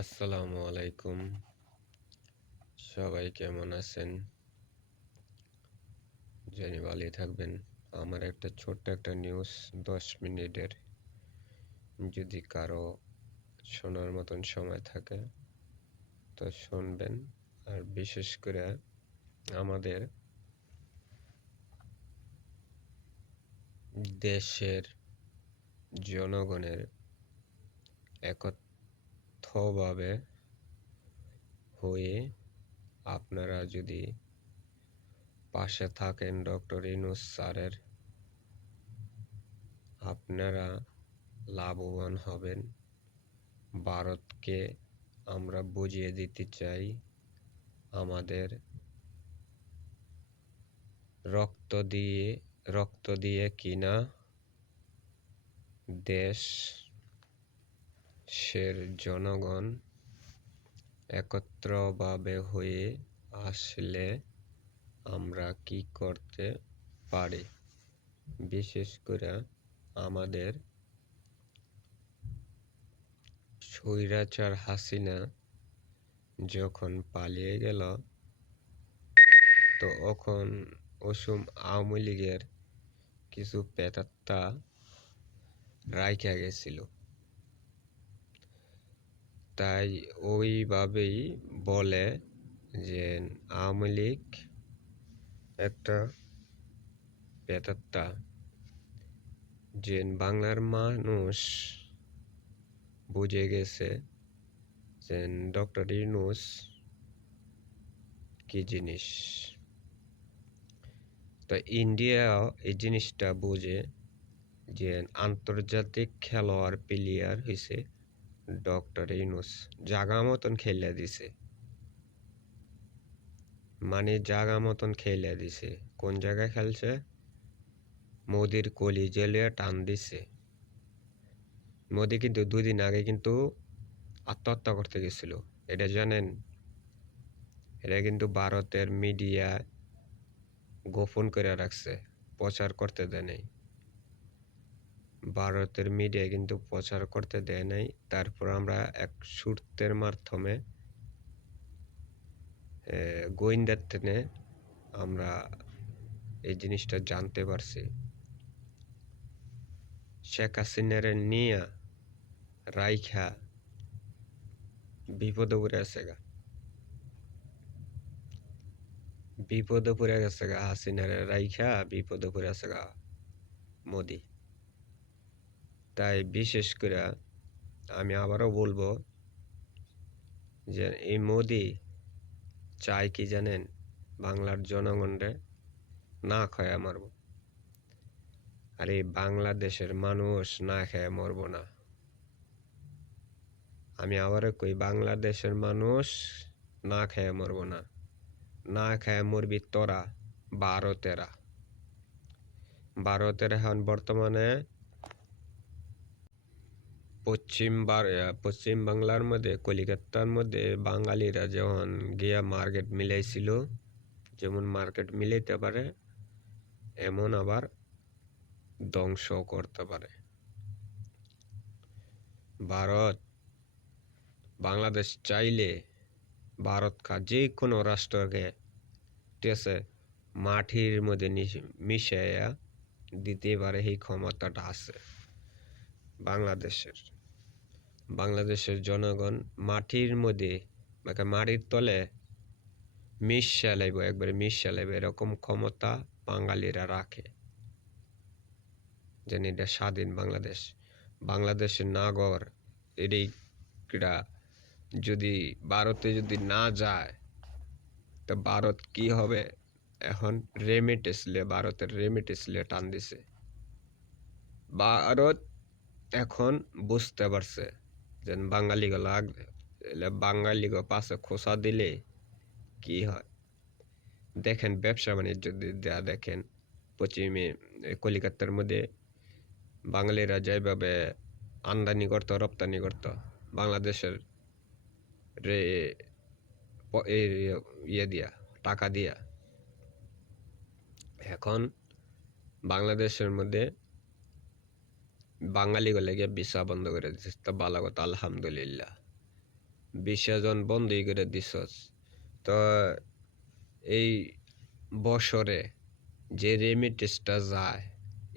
আসসালামু আলাইকুম। সবাই কেমন আছেন? জানি ভালোই থাকবেন। আমার একটা ছোট্ট একটা নিউজ 10 মিনিটের, যদি কারো শোনার মতন সময় থাকে তো শুনবেন। আর বিশেষ করে আমাদের দেশের জনগণের একত্রভাবে হয়ে আপনারা যদি পাশে থাকেন ডক্টর ইউনূস স্যারের, আপনারা লাভবান হবেন। ভারতকে আমরা বুঝিয়ে দিতে চাই, আমাদের রক্ত দিয়ে কিনা দেশের জনগণ একত্রভাবে হয়ে আসলে আমরা কি করতে পারি। বিশেষ করে আমাদের স্বৈরাচার হাসিনা যখন পালিয়ে গেল, তো তখন ওসম আওয়ামী লীগের কিছু প্রেতাত্মা রাইখা গেছিল। তাই ওইভাবেই বলে যে আওয়ামী লীগ একটা প্রেতাত্মা। যে বাংলার মানুষ বুঝে গেছে যে ডক্টর ইউনূস কি জিনিস। তো ইন্ডিয়া এই জিনিসটা বুঝে যে আন্তর্জাতিক খেলোয়াড় প্লেয়ার হয়েছে ডক্টর ইউনূস। জাগা মতন খেলে দিছে, মানে জাগা মতন খেলে দিছে। কোন জায়গায় খেলছে? মোদির কলি জেলে টান দিছে। মোদি কিন্তু 2 দিন আগে কিন্তু আত্মহত্যা করতে গেছিল, এটা জানেন? এটা কিন্তু ভারতের মিডিয়া গোপন করে রাখছে, প্রচার করতে দেয় নাই। ভারতের মিডিয়া কিন্তু প্রচার করতে দেয় নাই। তারপর আমরা এক সূত্রের মাধ্যমে গোয়েন্দার থেকে আমরা এই জিনিসটা জানতে পারছি। শেখ হাসিনার নিয়ে রাইখা বিপদে পড়ে আছে গা, বিপদে পড়ে গেছে গা। হাসিনার রাইখা বিপদে পড়ে আছে গা মোদি। তাই বিশেষ করে আমি আবারও বলবো যে এই মোদি চাই কি জানেন? বাংলার জনগণরে না খায়া মারব। আর এই বাংলাদেশের মানুষ না খেয়ে মরব না। আমি আবারও কই, বাংলাদেশের মানুষ না খেয়ে মরব না। না খেয়ে মরবি তোরা, ভারতেরা। এখন বর্তমানে পশ্চিম বাংলার মধ্যে, কলিকাতার মধ্যে বাঙালিরা যখন গিয়া মার্কেট মিলাইছিল, যেমন মার্কেট মিলাইতে পারে এমন আবার ধ্বংস করতে পারে। ভারত বাংলাদেশ চাইলে ভারত যে কোনো রাষ্ট্রকে, ঠিক আছে, মাটির মধ্যে মিশাইয়া দিতে পারে। এই ক্ষমতাটা আছে বাংলাদেশের জনগণ মাটির মধ্যে, মাটির তলে একবারে মিশা লাইব, এরকম ক্ষমতা বাঙালিরা রাখে। যেন এটা স্বাধীন বাংলাদেশের নাগর এরা যদি ভারতে যদি না যায়, তো ভারত কি হবে? এখন ভারতের রেমিটেন্স টান দিছে। ভারত এখন বুঝতে পারছে যে বাঙালিগুলো পাশে খোসা দিলে কি হয়। দেখেন ব্যবসা বাণিজ্য দেখেন, পশ্চিমে কলিকাতার মধ্যে বাঙালিরা যেভাবে আমদানি করতো রপ্তানি করতো বাংলাদেশের দিয়া টাকা দিয়া, এখন বাংলাদেশের মধ্যে বাঙালি গিয়ে ভিসা বন্ধ করে দিচ্ছে। তা ভালো কথা, আলহামদুলিল্লাহ। ভিসা জন বন্ধই করে দিছস, তো এই বছরে যে রেমিটেন্সটা যায়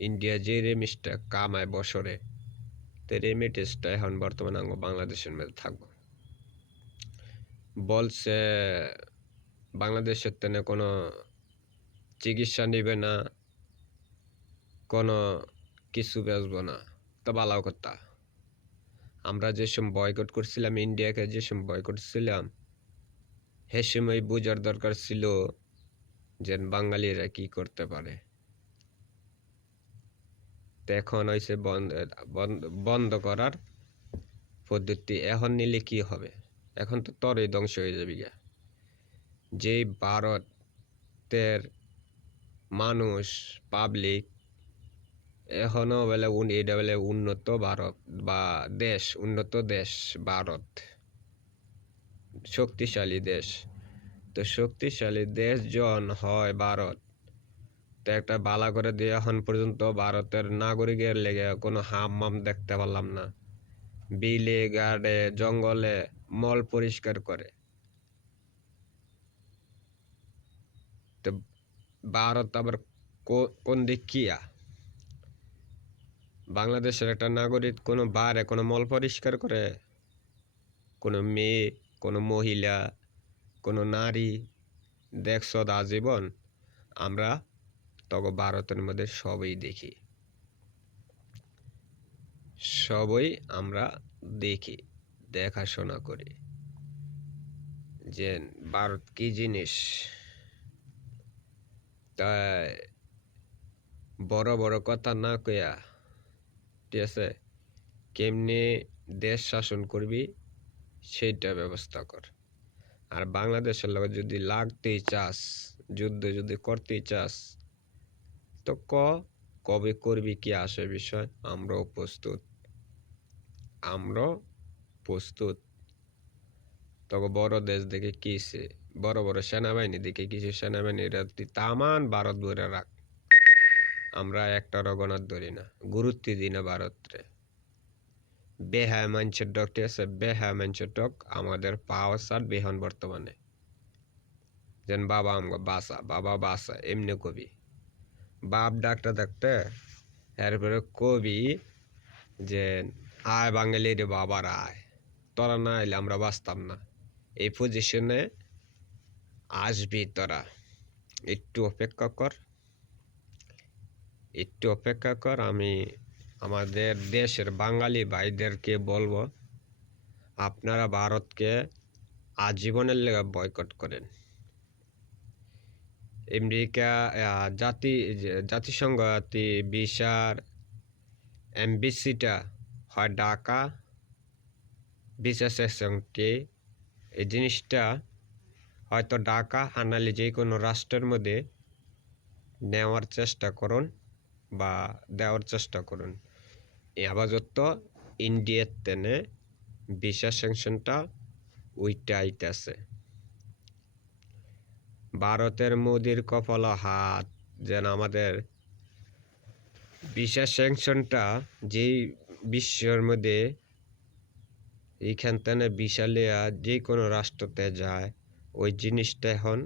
ইন্ডিয়া, যে রেমিটেন্সটা কামায় বছরে, তো রেমিটেন্সটা এখন বর্তমানে বাংলাদেশের মধ্যে থাকবো। বলছে বাংলাদেশের তেনে কোনো চিকিৎসা নিবে না, কোনো কিছু বেচবো না। তো ভালো কথা, আমরা যে সময় বয়কট করছিলাম ইন্ডিয়াকে, যে সময় বয়কট করছিলাম সে সময় বোঝার দরকার ছিল যে বাঙালিরা কি করতে পারে। তো এখন হয়েছে বন্ধ করার পদ্ধতি। এখন নিলে কি হবে? এখন তো তরই ধ্বংস হয়ে যাবে গা। যে ভারতের মানুষ পাবলিক এখনো বলে এটা বলে উন্নত ভারত বা দেশ, উন্নত দেশ ভারত, শক্তিশালী দেশ। তো শক্তিশালী দেশ জন হয় ভারত, তো একটা বালা করে দিয়ে এখন পর্যন্ত ভারতের নাগরিকের লেগে কোনো হাম্মাম দেখতে পারলাম না। বিলে গার্ডে জঙ্গলে মল পরিষ্কার করে। তো ভারত আবার কোন দিক কিয়া? বাংলাদেশের একটা নাগরিক কোনো বারে কোনো মল পরিষ্কার করে? কোনো মেয়ে, কোনো মহিলা, কোনো নারী দেখছ আজীবন? আমরা তখন ভারতের মধ্যে সবই দেখি, সবই আমরা দেখি, দেখাশোনা করি যে ভারত কি জিনিস। তাই বড় বড় কথা না কইয়া, ঠিক আছে, কেমনে দেশ শাসন করবি সেইটা ব্যবস্থা কর। আর বাংলাদেশের লোক যদি লাগতেই চাস, যুদ্ধ যদি করতেই চাস, তো কবে করবি, কি আসে বিষয়, আমরাও প্রস্তুত, আমরাও প্রস্তুত। তবে বড় দেশ দেখে কিসে, বড় বড় সেনাবাহিনী দেখে কিছু সেনাবাহিনীরা তামান ভারত ধরে রাখ, আমরা একটা রগনার ধরি না, গুরুত্ব দিই না ভারতরে। বেহায় মানুষের ডক, ঠিক আছে, বেহায় মানুষের ডক আমাদের পাওয়া সার বেহন বর্তমানে। যেন বাবা আমগো বাসা, বাবা বাসা এমনি কবি, বাপ ডাকতে ডাকতে এরপরে কবি যে আয় বাঙালি রে বাবার আয়, তোরা না এলে আমরা বাঁচতাম না। এই পজিশনে আসবি তোরা, একটু অপেক্ষা কর, একটু অপেক্ষা কর। আমি আমাদের দেশের বাঙালি ভাইদেরকে বলবো, আপনারা ভারতকে আজীবনের লেগে বয়কট করেন। আমেরিকা জাতিসংঘ ভিসার এমবিসিটা হয় ঢাকা, ভিসা সেকশনটি এই জিনিসটা হয়তো ঢাকা আর নাহলে যে কোনো রাষ্ট্রের মধ্যে নেওয়ার চেষ্টা করুন বা দেওয়ার চেষ্টা করুন। আপাতত ইন্ডিয়ার তেনে ভিসা স্যাংশনটা উইটা আইতাছে। ভারতের মোদির কপাল হাত, যেন আমাদের ভিসা স্যাংশনটা যেই বিশ্বের মধ্যে এইখান থেকে ভিসা লিয়া যে কোনো রাষ্ট্রতে যায়, ওই জিনিসটা এখন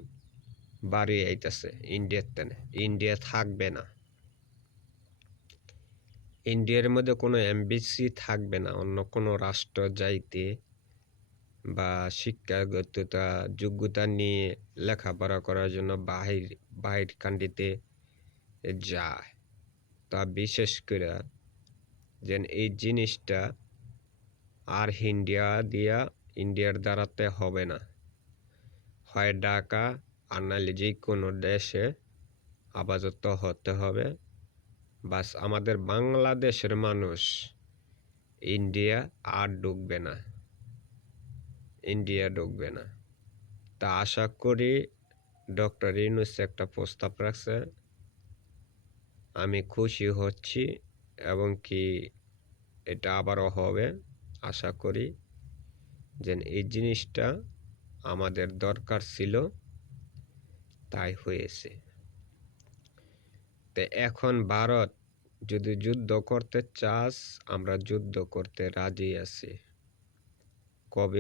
বাড়ি আইতাছে ইন্ডিয়ার তেনে। ইন্ডিয়া থাকবে না, ইন্ডিয়ার মধ্যে কোনো এমবিসি থাকবে না। অন্য কোনো রাষ্ট্র যাইতে বা শিক্ষাগততা যোগ্যতা নিয়ে লেখাপড়া করার জন্য বাহির কান্ট্রিতে যায়। তা বিশেষ করে যেন এই জিনিসটা আর ইন্ডিয়ার দ্বারাতে হবে না। হয় ঢাকা আর নাহলে যে কোনো দেশে আপাতত হতে হবে। বাস আমাদের বাংলাদেশের মানুষ ইন্ডিয়া আর ঢুকবে না, ইন্ডিয়া ঢুকবে না। তা আশা করি ডক্টর ইউনূস একটা প্রস্তাব রাখছে, আমি খুশি হচ্ছি, এবং কি এটা আবারও হবে। আশা করি যে এই জিনিসটা আমাদের দরকার ছিল, তাই হয়েছে। তো এখন ভারত যদি যুদ্ধ করতে চাস, আমরা যুদ্ধ করতে রাজি আছি। কবে